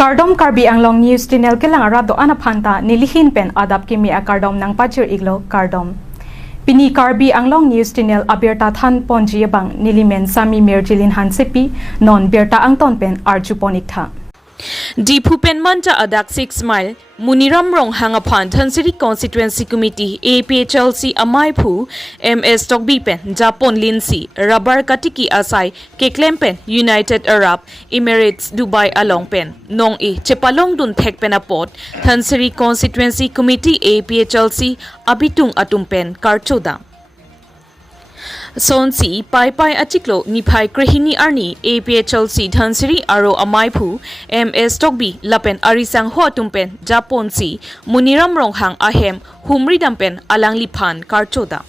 Kardom Karbi Anglong News Channel ke lang arado anaphanta nilihin pen adap kimi a kardom nang pachir iglo kardom. Pini Karbi Anglong News Channel abirta than ponji bang nilimen sami merjilin hansepi non berta angton pen arjuponik tha. Dipupen manta adak 6 mile Muniram Rong Hangaphan Dhansiri Constituency Committee APHLC Amaipu MS Tokbi pen Japon Linsi Rabar Katiki Asai Keklempen United Arab Emirates Dubai Along pen Nong e Chepalong dun thek pen apot Dhansiri Constituency Committee APHLC Abitung Atumpen Karchoda Sonsi Pai Pai Achiklo Nipai Krehini Arni APHLC Dhansiri Aro Amaipu MS Tokbi Lapen Arisang Ho Tumpen Japon Si Muniram Ronghang Ahem Humridampen Alang Lipan Karchoda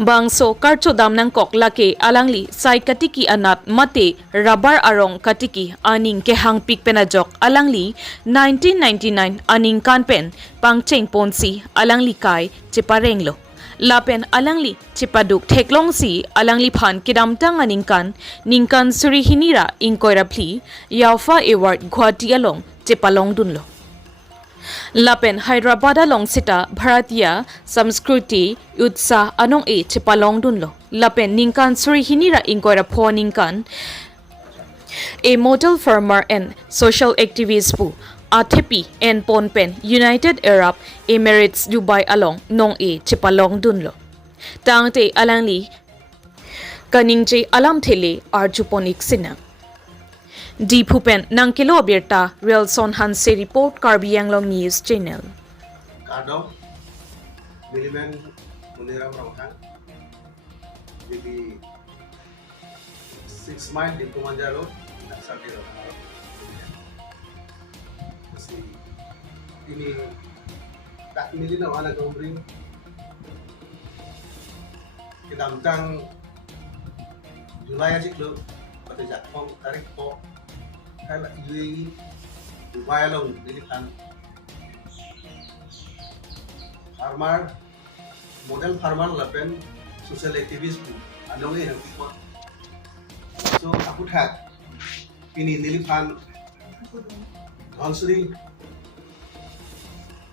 Bangso Karchodam nang kok lake alangli sai katiki anat mate rabar arong katiki aning kehang pik penajok alangli 1999 aning kanpen pangcheng ponsi alangli kai cheparenglo Lapen alangli cipaduk teklong si alangli phan kidamtang ningkan suri hinira ingkoira pli yaufa award Guwahati along cipalong dunlo. Lapen Hyderabad along sita Bharatiya Samskruti Utsa anong e cipalong dunlo. Lapen ningkan suri hinira ingkoira po ningkan a model farmer and social activist pu Athepi and Ponpen United Arab Emirates Dubai along nong e chipalong dunlo. Tangte alangli kaningje alam thele arjuponik sina. Dipupen nang kilo birta Relson Hanse report Karbi Anglong News Channel. Kardom Milimen Muniram Ronghang jadi 6 mile di Kumanjaro Naksabiro ini tak milih na wala gombring kidamtang Julai aja lo pada jatpong tarik po kala UAE Dubai long dilihan farmer model farmer lapen social activist bu anong ini po so aku tak ini dilihan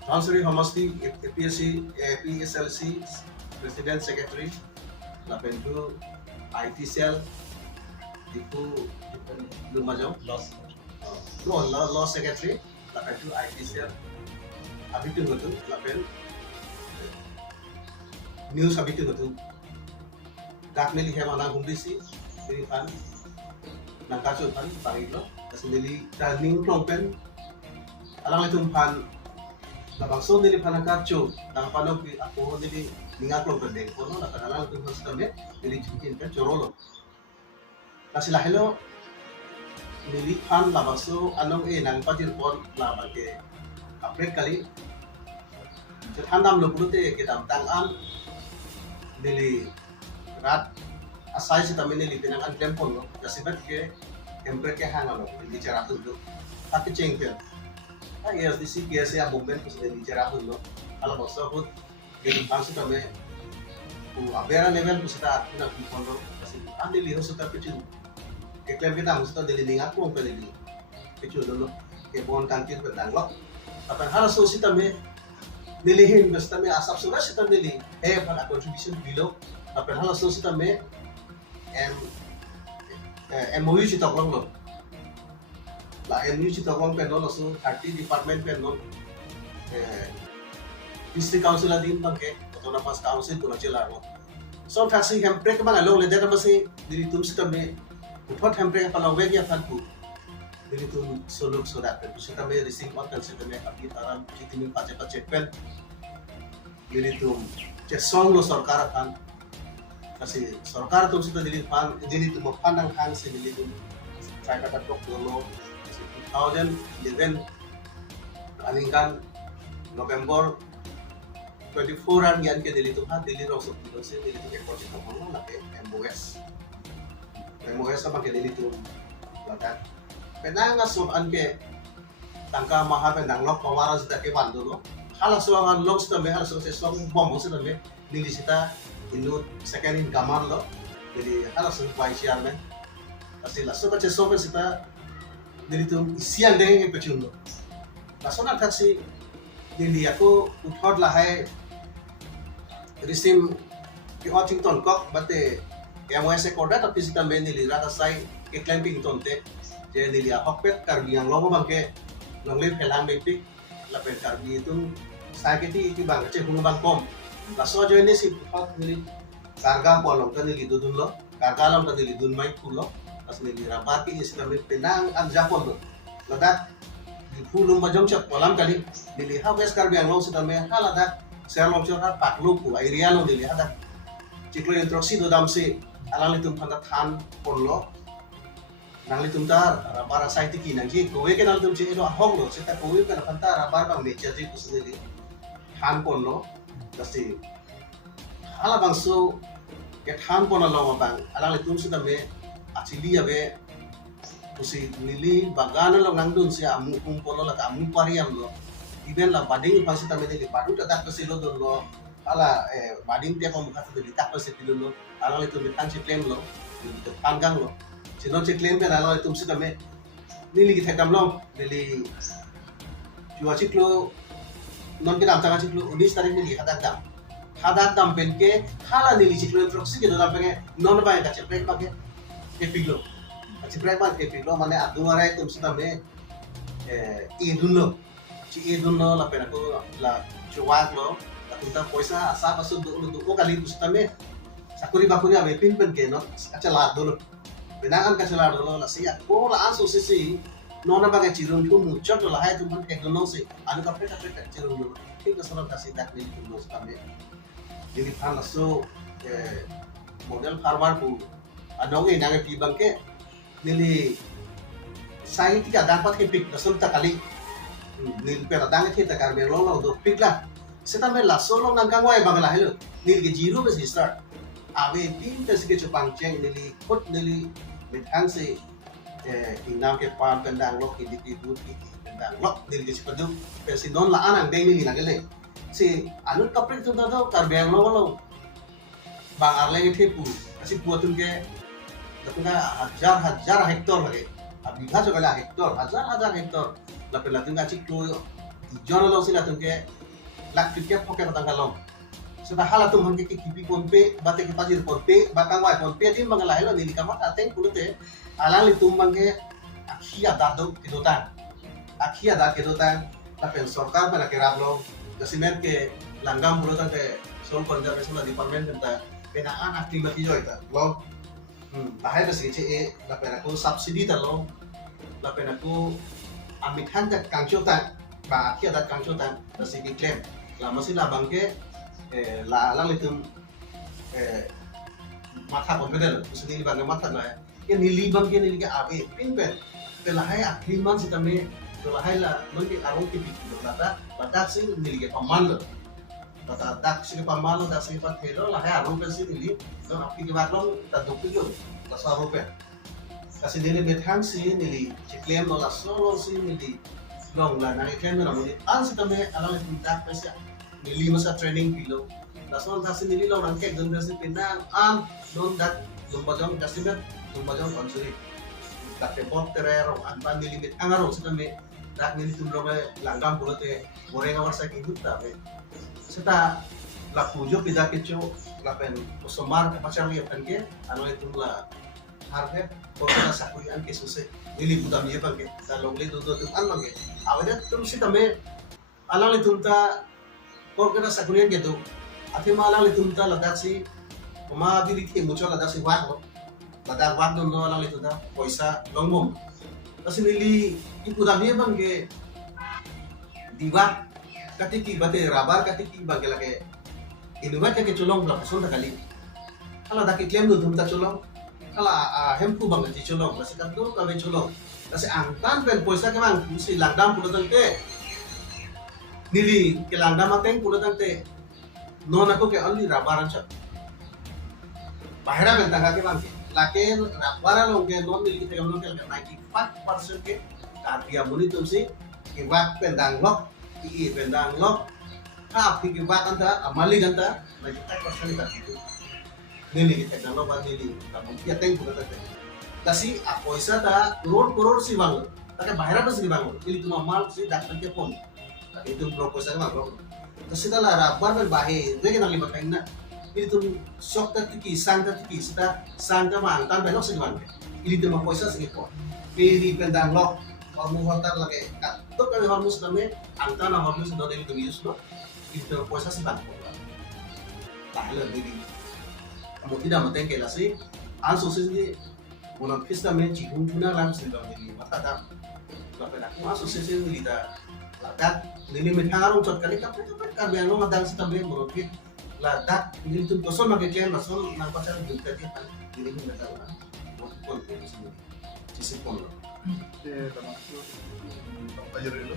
Dhansiri Hamasti APSLC President Secretary Lapentu IT Cell Dipu Lumajong Law Secretary Lapentu IT Cell Abitu Gotu Lapen News Abitu Gotu Kakmeli Hemana Gumdisi Diripan Nangkacu Pan Pangilo Kasindili Turning Klongpen Alang Letum Pan Labangso nili panakacho nang panog ako nili ningaklong pende kono na kanalang tung kami nili chikin ka chorolo kasi lahelo nili pan labangso anong nang patir pon labang ke aprek kali handam lo pulute ke dam tangan nili rat asai si tamen nili pinangan tempon lo kasi bat ke emprek ke hangalo nili ceratu do tapi cengkel yes, di biasa ya bomben kus dari bicara dulu. Kalau bosnya pun jadi bangsa kami, abera level kus kita nak pondok kasih. Andi lihat sudah kecil. Keklaim kita sudah dari lingat pun kali ini. Kecil dulu. Kebon kantin pedang lo. Tapi hal sosial kami nilihin, bos kami asap sudah kita nilih. Pada contribution below. Tapi hal sosial kami MOU kita kurang lo. La MU ci tawang penon aso 30 department penon district council adin bangke atau na pas council ko na chila no so kasi hempre ka mga long leder masi diri tum si kami upot hempre ka palaweg ya tanku diri tum solok so dat pero si kami receive on kan si kami kapit aram kitimi pache pen diri tum che song lo sarkar kan kasi sarkar tum si diri tum pandang kan si diri tum saya kata tok lo 2011 aningkan November 24 an yan ke dili tuhan dili rosok dili se dili ke project ko na ke MOS sama ke dili tu lakat penanga so an ke tangka maha pendang lok pawara sa ke bando no hala so ang lok sa me hala so se so bombo sa me dili sita inu second in command lo jadi hala so vice chairman kasi laso ka che so sita nilitum isian deng yang pecun lo. Langsung nanti si nili aku uthod lah hai risim di Washington kok bate yang mau saya korda tapi si tambahin nili rata sai ke clamping tonte jadi nili hokpet karbi yang logo bangke longlip helang bepik lapet karbi itu saya kiti bang cek hunu bang pom langsung aja ini si uthod nili karga polong kan nili dudun lo karga long kan nili dun mai pulo pas nili rapati isi tambahin penang ang Japon lo ladak di pulung bajong cek polam kali nili hawes karbi yang long si tambahin haladak saya long cek pak lupu airia lo nili hadak ciklo introksi do dam si alang litum phanda than ponlo nang litum tar rabar sai tiki nang ji kowe ke nang litum chi elo hong lo seta kowe ke phanda rabar bang mecha ji kusni than ponlo dasi hala bang so ke than pona lo bang alang litum si tame achili abe kusi nili bagana lo nang dun si amu ponlo la amu pariam lo even la bading pasi tame de padu ta kasi lo don lo ala bading dia pemuka tu di tak pasti dulu ala itu ditang si claim lo di panggang lo sinon si claim kan ala itu mesti kami nili kita kamlo nili jual ciklo non kita amtang ciklo unis tarik nili hadat dam penke hala nili ciklo introksi gitu dam pengen non bayar kacil break pakai epiglo kacil break pakai epiglo mana adu arai itu mesti kami idun lo la pena ko la cuak lo kita poisa asa pasud do kaliustame sakuri bakuri ame pin pen ke no acala dulu benangan kacala dulu la sia ko la aso sisi nona baga cirun tu muchot la hai tu man ke gono se anu ka peta cirun dulu ঠিক আছে না kasi dak ni tuustame jadi pan so model farmar ku anong nang pi bangke nili sai ti ka dapat ke pik rasul ta kali nil pera dang ke ta karbe lo do pik la Seta me la solo nang kangway bangla helo nil ke zero be start ave tin te sike chupang cheng nili put nili mithang se inam ke pan pendang lok ki di dut ki pendang lok nil ke chipadu pe si non la anang deng nili nagele si anu kapre tu da karbeng lo bang arle ke tepu asi puatun ke datunga hajar hektar lage abigha jo kala hektar hajar hektar la pe latunga chiklo jono lo sila tunke lak fikir poke batang kalong sudah hala tum hanke kipi konpe bate ke pajir konpe bakang wai konpe tin mangalai lo nili kamat ateng kulute alang li tum mange akhia dado kedotan tapi sorkar pada kerap lo kasimer ke langgam bulotan ke sol konservasi la department tenta penaan aktiviti jo ita lo bahaya besi ce la pena ko subsidi ta lo la pena ko amit handak kangchotan ba akhia dat kangchotan besi diklaim la masih la bangke la lang litum mata kompeten usni bangke mata la ya nili bangke nili ke ave pinpen pelahai akliman sitame pelahai la ngi arong ke pikir bata sing nili ke paman lo bata dak sing paman lo dak sing pat pelo la hai arong pensi nili don api ke baklong ta dokyo la sa rupiah kasi nili bethang si nili ciklem lo la solo si nili long la na ikan na mo an sitame alang litum dak pesa nili masa training pilo langsung kasi nili lo rangke don kasi pinang an don dat lumbajong kasi bet lumbajong konsuri dak tebok terero an pan nili mit angaro sitame dak nili tumlo me langgam bulote goreng awar sa kidut ta be seta la pujo pida kecho la pen osomar pachar li panke ano itum la harke pokoknya sakui an ke suse nili budam ye panke ta longle do an mange awada tum sitame alang litum ta Korkena sakurian gitu, akhir malang litum ta ladak si, pema diri ke muncul ladak si wak don alang litum ta, poisa longmom, kasi nili ikudamnya bang ke diwak, katiki bate rabar katiki bang ke lagi, inubat ke colong belum pasal kali, kalau dak iklem litum ta colong, kalau hempu bang ke colong, kasi kan tu kami colong, kasi angtan pen poisa ke bang, si langdam pulutan ke. Nili kelangdam ateng pulutan te non aku ke only rabaran shot bahera bentang ke bang lake rabara lo ke non nili kita non ke 95% ke karya muni tum si kiwak pendang lok pendang lok kapi kiwak anta amali ganta 95% ka itu nili kita non ba nili kamu kia teng pulutan te kasi apoisa ta crore si bang Tapi bahaya apa sih bang? Ini cuma mal sih datang ke pon. Itu proposal mah bro. Terus kita lara bar bahaya. Dia kena libat kain nak. Ini tuh shock tertiki, sang tertiki. Kita sang kemana? Tanpa lok sedih mana? Ini tuh mah poisa sih pon. Pilih pendang lok. Hormon hotar lagi. Tuh kami hormon sedangnya. Angkana hormon sedang dari tujuh no. Itu poisa sih tanpa. Tahu jadi. Kamu tidak mau tengkel sih. Also sih Una pista men cikun tuna lam sih dong ini mata tak berapa nak masuk sesi ini kita ladat ini menharung cot kali tapi kan yang lo ngadang sih tapi merokit ladat ini tuh kosong makai kian masuk nampak cara juga dia kan ini pun betul lah mau pun sini sisi pun lo termasuk Pak Jero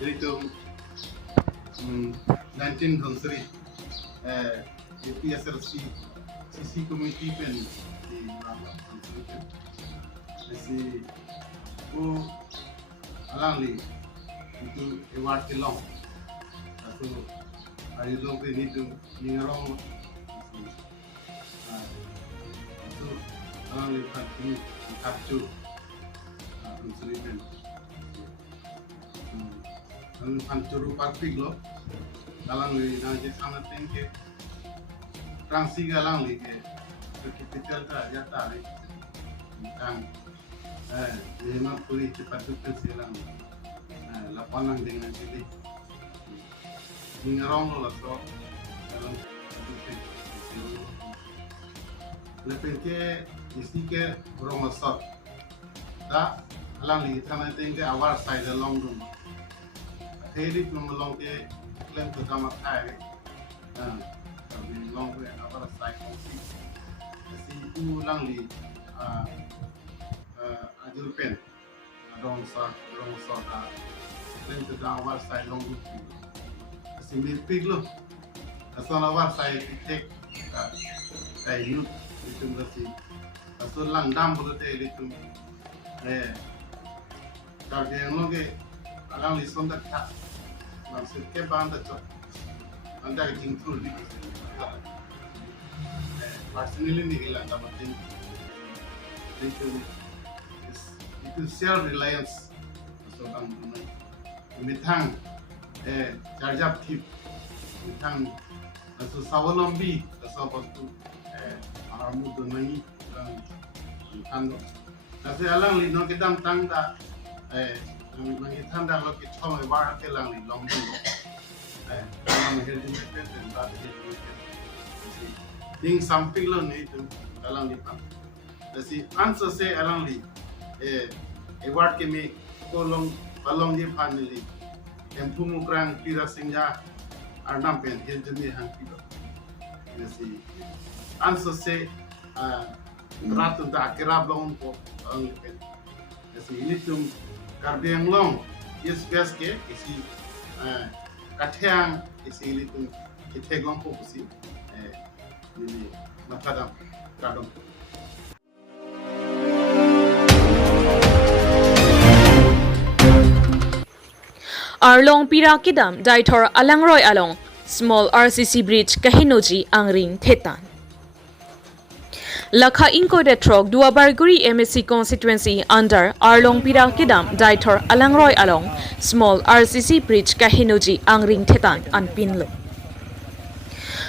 jadi itu 1903 PSLC CC committee pen di jadi alang li itu award kelong atau ayo dong pe itu ningarong itu alang li ini kapcu konsumen dan pancuru partik lo alang li nanti sana tengke Transi galang li ke capital ta jata li kan memang puri cepat tu silang lapangan dengan sini mengerong lo so dalam lepas ke isi ke berong sot dah alang li tanah tinggi awal saya long dum tadi tu melong ke klaim pertama kali long way awal saya kongsi si ulang li ajul pen dong sa klaim pertama awal saya long dum si milpig lo asal awal saya tek kayak yuk itu berarti asal langdam boleh itu kalau yang lo ke alang li sondak tak maksud ke banda cok anda jingkul di personally ni hilang dapat itu self reliance seorang tunai mitang jarjap tip mitang so sawalambi so waktu aramu tunai kan kasi alang li no kita tangda mangi tanda lo ke chome bar ke lang li long ang healthy method and that ding something lo ni tu alang li pa kasi answer say alang li word ke me kolong balong di paneli empu mukrang pira singja arnam pen healthy me hang pira kasi answer say ratu da kirab long po alang li pen kasi ini tu karbiang long yes gas ke isi kathang isi ini tu kita gompo isi ini matadam kadam Arlong Pira Kidam Daitor Alangroy Along Small RCC Bridge Kahinoji Angring Thetan Lakha Inko Detrog Duabarguri MSC constituency under Arlong Pira Kidam Daitor Alangroy Along Small RCC Bridge Kahinoji Angring Thetan Anpinlo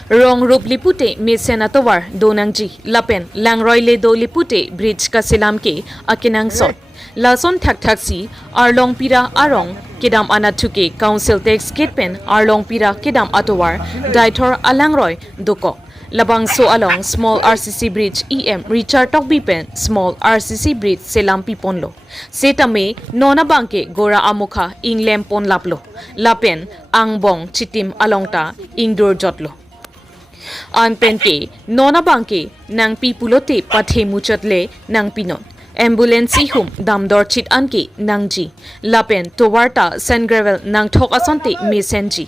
Rong Rup Lipute Me Senatowar Donangji Lapen Langroy Ledo Lipute Bridge Kasilam ke Akinang Sot Lason Thak Thaksi Arlong Pira Arong Kidam Anatuke Council Tax Kitpen Arlong Pira Kidam Atowar Daitor Alangroy Doko Labang So Along Small RCC Bridge EM Richard Tokbipen Small RCC Bridge Selampi Ponlo Setame Nona Bangke Gora Amukha Inglem Pon Laplo Lapen Angbong Chitim Alongta Ingdur Jotlo Anpenke Nona Bangke Nang Pipulote Pathe Muchatle Nang Pinon Ambulance hum damdor chit anke nangji lapen towarta sengravel nang thok asonte mesenji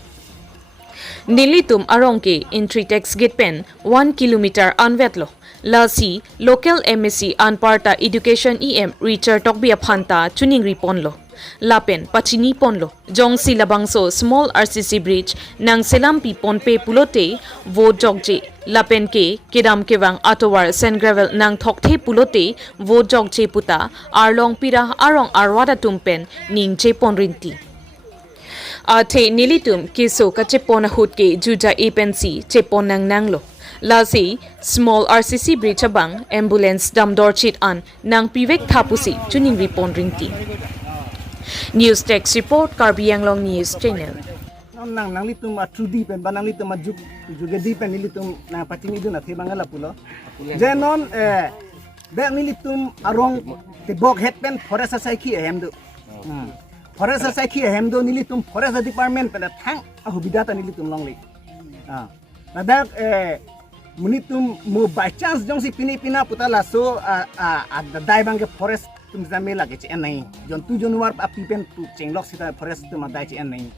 Nilitum arongke intritex gate pen 1 kilometer anvetlo lasi local MSc anparta education EM Richard Tokbia Phanta chuning riponlo lapen pachini ponlo jong silabangso small RCC bridge nang selampi ponpe pulote vo jogje lapen ke kedam kewang atowar sen gravel nang thokte pulote vo jogje puta arlong pira arong arwada tumpen ning je ponrinti Ate nilitum kiso kachepona hutke juja apensi chepon nang nanglo. Lasi small RCC bridge abang ambulance damdor chit an nang pivek thapusi tuning ripon ringti. News Text Report Karbi Anglong News Channel. Nang litum trudi pen banang litum juk jugedi pen litum na patini du na the bangala pulo. Jenon be litum arong te bog het pen forest saiki hemdu. Forest saiki hemdo nilitum forest department pen thang ahubidata nilitum longli. Nadak munitum mo by chance jong si pina putala so dai bang forest tum zame lage che nai jon tu januar api pen tu chenglok sita forest tum dai che nai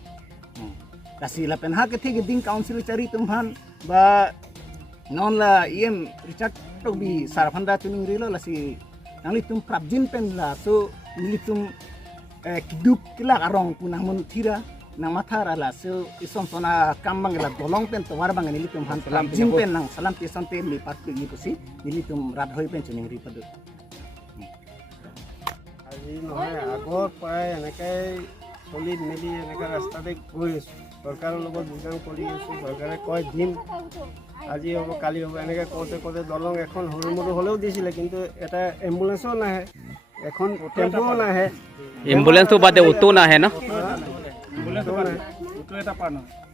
kasi la pen ha ke thik ding council chari tum han ba non la em richard to bi sarfanda tuning rilo la si nang litum prabjin pen la so nilitum kiduk kila arong punah mun thira nang mathara la so ison sona kambang la dolong pen to warbang nilitum han prabjin pen nang salam te son te li pat ni pusi nilitum rad hoi pen tuning ri padu আজি নহয় আগৰ পৰাই এনেকৈ চলি মেলি এনেকৈ ৰাস্তাতে গৈ আছোঁ চৰকাৰৰ লগত যোগান কৰি আছোঁ চৰকাৰে কয় দিম আজি হ'ব কালি হ'ব এনেকৈ কওঁতে দলং এখন সৰু মৰু হ'লেও দিছিলে কিন্তু এটা এম্বুলেঞ্চো নাহে এখন টেম্পুও নাহে এম্বুলেন্সটো বাদে অটো নাহে ন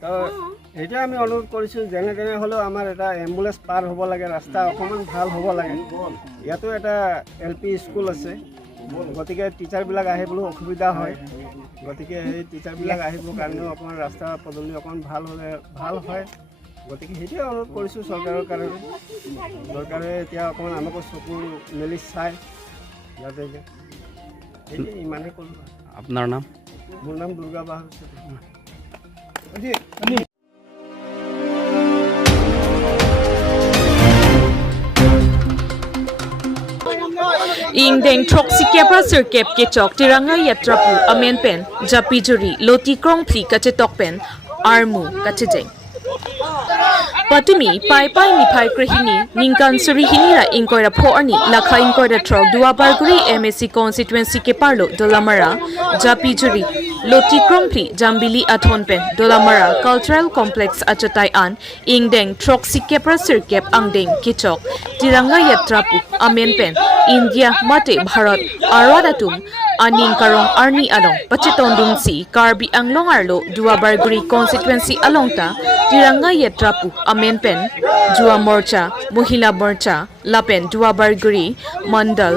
তো এতিয়া আমি অনুৰোধ কৰিছোঁ যেনে তেনে হ'লেও আমাৰ এটা এম্বুলেঞ্চ পাৰ হ'ব লাগে ৰাস্তা অকণমান ভাল হ'ব লাগে ইয়াতো এটা LP স্কুল আছে গতিকে টিচাৰবিলাক আহিবলৈ অসুবিধা হয় গতিকে সেই টিচাৰবিলাক আহিবৰ কাৰণেও অকণমান ৰাস্তা পদূলি অকণমান ভাল হ'লে ভাল হয় গতিকে সেইটোৱে অনুৰোধ কৰিছোঁ চৰকাৰৰ কাৰণে চৰকাৰে এতিয়া অকণমান আমাকো চকু মেলি চায় যাতে সেইটোৱে ইমানেই ক'লোঁ আপোনাৰ নাম মোৰ নাম দুৰ্গা বাহু Ingdeng Trok Sikepra Sirkep Kechok Tiranga Yatrapu Amen Pen Japijuri Loti Krong Pli Kachetok Pen Armu Kachejeng Patumi Pai Pai Ni Pai Krehini Ningkan Suri Hinira Inkoira Porni Lakha Inkoira Trok Dua Barguri MSC Constituency Keparlo Dolamara Japijuri Loti Krong Pli Jambili Athon Pen Dolamara Cultural Complex Achatai An Ingdeng Trok Sikepra Sirkep Angdeng Kechok Tiranga Yatrapu Amen Pen India Mate Bharat Arwadatum Aning Karong Arni Along Pachiton Dungsi Karbi Anglong Arlo Dua Barguri Constituency Alongta Tiranga Yatrapu Amen Pen Jua Morcha Mohila Morcha Lapen Dua Barguri Mandal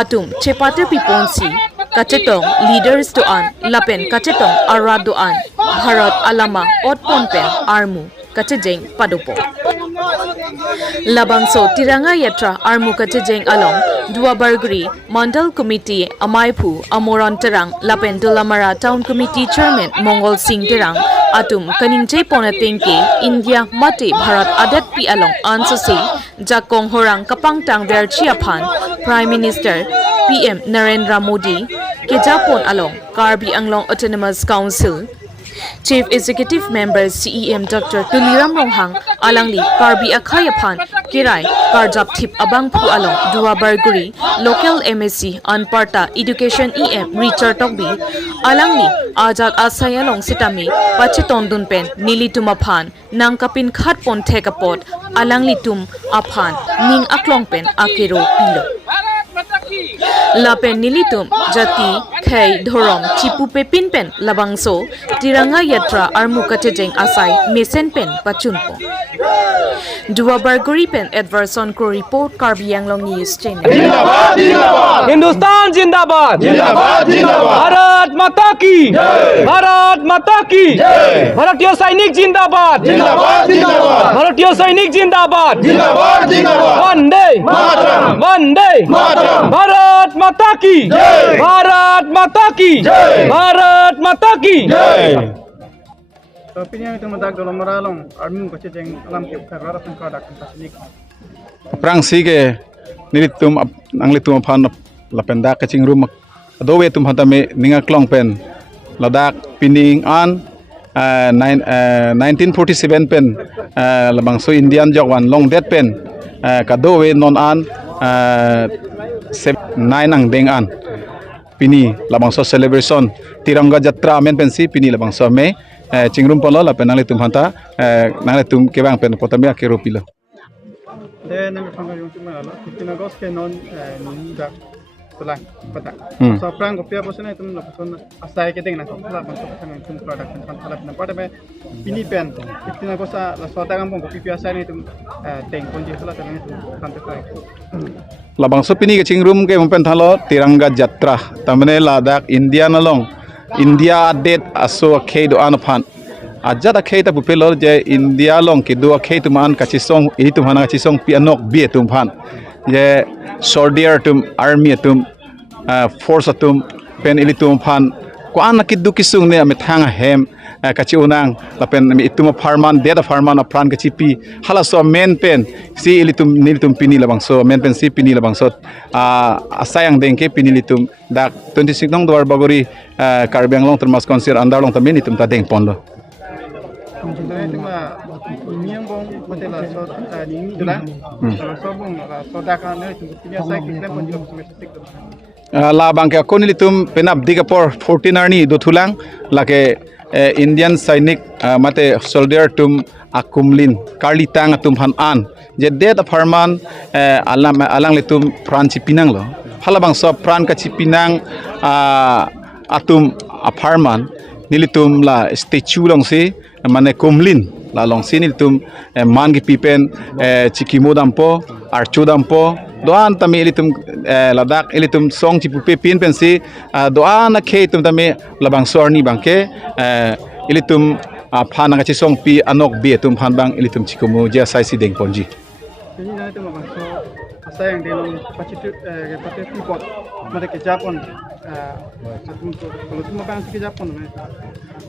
Atum Chepate Piponsi Kachetong Leaders to An Lapen Kachetong Arado An Bharat Alama Otpon Pen Armu Kachejeng Padopo Labangso Tiranga Yatra Armu Kachejeng Along Dua Barguri Mandal Committee Amaipu Amoran Terang Lapen Dolamara Town Committee Chairman Mongol Singh Terang Atum Kaningje Ponatengke India Mate Bharat Adat Pi Along Ansose Jakong Horang Kapang Tang Verchiaphan Prime Minister PM Narendra Modi Kejapon Along Karbi Anglong Autonomous Council Chief Executive Member CEM Dr. Tuliram Ronghang Alangli Karbi Akhayaphan Kirai Karjap Thip Abang Phu Along Dua Barguri Local MSc Anparta Education EM Richard Tokbi Alangli Ajat Asay Along Sitami Pachiton Dunpen Nilitumaphan Nangkapin Khatpon Thekapot Alangli Tum Aphan Ning Aklongpen Akero Pilo Lapen Nilitum Jati Khai Dhorom Chipu Pepin Pen Labangso Tiranga Yatra Armu Kachejeng Asai Mesen Pen Pachunpo Dua Barguri Pen Edverson Kro Report Karbi Anglong News Channel Hindustan जिंदाबाद जिंदाबाद जिंदाबाद भारत माता की भारत माता की भारतीय सैनिक जिंदाबाद जिंदाबाद जिंदाबाद भारतीय सैनिक जिंदाबाद जिंदाबाद जिंदाबाद वंदे मातरम वंदे मातरम भारत माता की भारत माता की भारत माता की Opinion itu mendak dalam meralong army Kachejeng alam Kepara Tengkar Dakan Pasnik Prang sige nilitum ang litum aphan lapenda kaching room dowe tum hatame ninga klong pen ladak pining an 1947 pen labang so Indian jokwan long dead pen kadowe non an 9 ang deng an pini labang so celebration tiranga jatra men pensi pini labang so me chingrum polo la penali tum hanta nang tum kebang pen potamia keropilo de nang phang yung tum ala 15 August ke non ni dak tulang pata so prang ko pia bosna tum na person asai ke tengna ko la ban kan tum production kan thalap na pada me pini pen 15 August la sota kam ko pia asai ni tum teng ponji sala tan tum kan ta labang so pini ke chingrum ke mpen thalo tiranga jatra tamne ladak India nalong India det aso ke do anaphan ajada ke ta pupelo je India long ke do ke tuman kachisong e tum hana kachisong pianok bie tum phan je soldier tum army tum force tum pen ilitum phan ko an kiddu kisung ne ame thanga hem kachi unang la pen mi itum farman data farman a pran kachi pi hala so men pen si ilitum nilitum pini labang so men pen si pini labang so asayang dengke pini litum dak 26 nong dwar bagori Karbiang long termas konsir andar long tamin itum ta deng pondo Jadi itu mah niang bong hotel so ni dulang so bong so dakan itu biasa kita pun juga semestik la bangke akon litum penap digapor 14 arni do thulang lake Indian sainik mate soldier tum akumlin karlitang atum han an je det farman alang litum pran chipinang lo halabang so pran ka chipinang atum aparman nilitum la statue long si mane kumlin la long si nilitum man gi pipen chikimo dampo archu dampo doan tami ilitum ladak ilitum song chipu pin pensi doan na ke tum tami labang sorni bangke ilitum phana ka song pi anok be tum phan bang ilitum chikumu je sai si deng ponji ini na itu mah so asa yang dia long pakai tripod mereka ke Japon kalau cuma kan ke Japon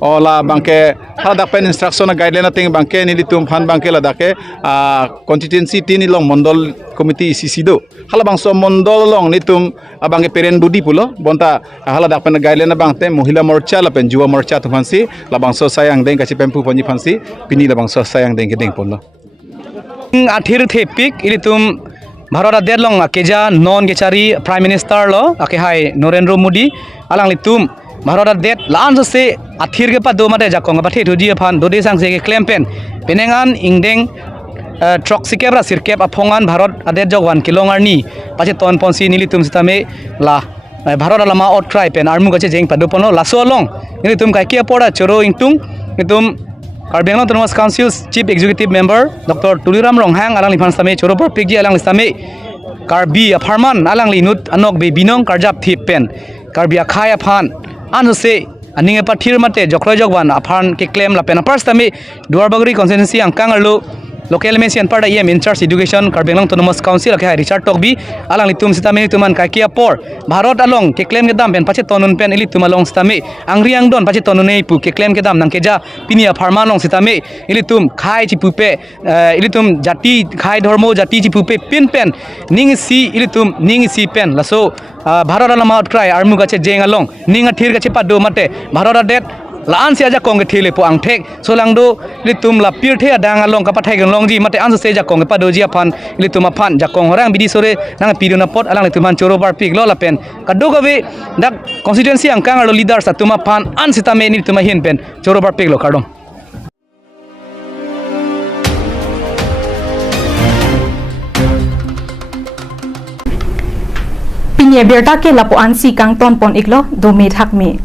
ola bangke haladak pen instruction na guideline na ting bangke nilitum phan bangke ladake constituency tini long mondol committee ICC do halabang so mondol long nitum abangke peren budi pulo bonta haladak pen guideline na bangte mohila morcha la pen juwa morcha tu phansi labang so sayang deng kachi pempu ponji phansi pini labang so sayang deng ke deng ponlo athir thepik ilitum Bharat deadlong keja non kechari prime minister lo ake hai Narendra Modi alang litum Bharat dead lan se athir ke pa do mate jakong pa the thudi phan do de sang se ke claim pen penengan ingdeng truck sikebra sirkep aphongan Bharat adet jogwan kilongar ni pache ton ponsi nilitum sitame la Bharat lama out try pen armu gache jeng padu pono laso long nilitum kai kia poda choro ingtung nitum Karbiang long Autonomous Council's Chief Executive Member Dr. Tuliram Ronghang alang lifan same choro por pigji alang listame Karbi aparman alang linut anok be binong karjap thip pen Karbi akhaya phan an se aninge pathir mate jokro jogwan aphan ke claim la pen first tame Duarbagri constituency angkang arlo local mesian parda em in charge education Karbiang long Autonomous Council ke Richard Tokbi alang litum sitame tuman kakia por Bharat along ke claim ke dam pen pache tonun pen ilitum along sitame angriang don pache tonun ei pu ke claim ke dam nang keja pinia pharma long sitame ilitum khai chi pupe ilitum jati khai dharmo jati chi pupe pin pen ning si ilitum ning si pen laso Bharat alama outcry armu gache jeng along ning athir gache padu mate Bharat det laan si aja kong ke thile po ang thek solang do litum la pir the adang along ka pathai long ji mate an se ja kong pa do ji aphan litum aphan ja kong horang bidi sore nang pidu na pot alang litum han choro bar pig lo la pen kadu gawe dak constituency angkang alo leaders atuma phan an sitame ni tuma hin pen choro bar pig lo kardom Pinya berta ke lapo ansi kang ton pon iklo do me thak me